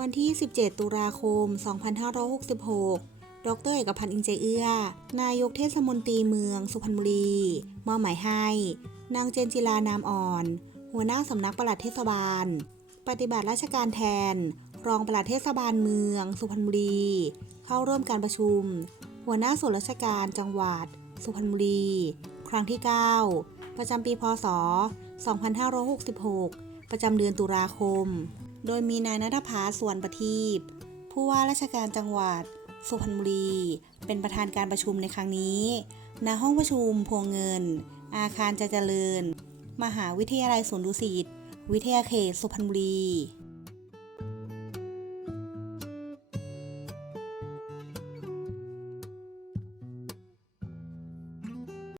วันที่ 17 ตุลาคม 2566 ดรเอกพันธ์อินใจเอื้อ นายกเทศมนตรีเมืองสุพรรณบุรี มอบหมายให้ นางเจนจิลานามอ่อน หัวหน้าสำนักปลัดเทศบาล ปฏิบัติราชการแทน รองปลัดเทศบาลเมือง สุพรรณบุรี เข้าร่วมการประชุม หัวหน้าส่วนราชการจังหวัด สุพรรณบุรี ครั้งที่ 9 ประจำปี พศ 2566 ประจำเดือนตุลาคม โดยมีนายนัทภาสวนประทีปผู้ว่าราชการจังหวัด สุพรรณบุรี เป็นประธานการประชุมในครั้งนี้ ณ ห้องประชุมพวงเงิน อาคารจะเจริญ มหาวิทยาลัยสวนดุสิต วิทยาเขตสุพรรณบุรี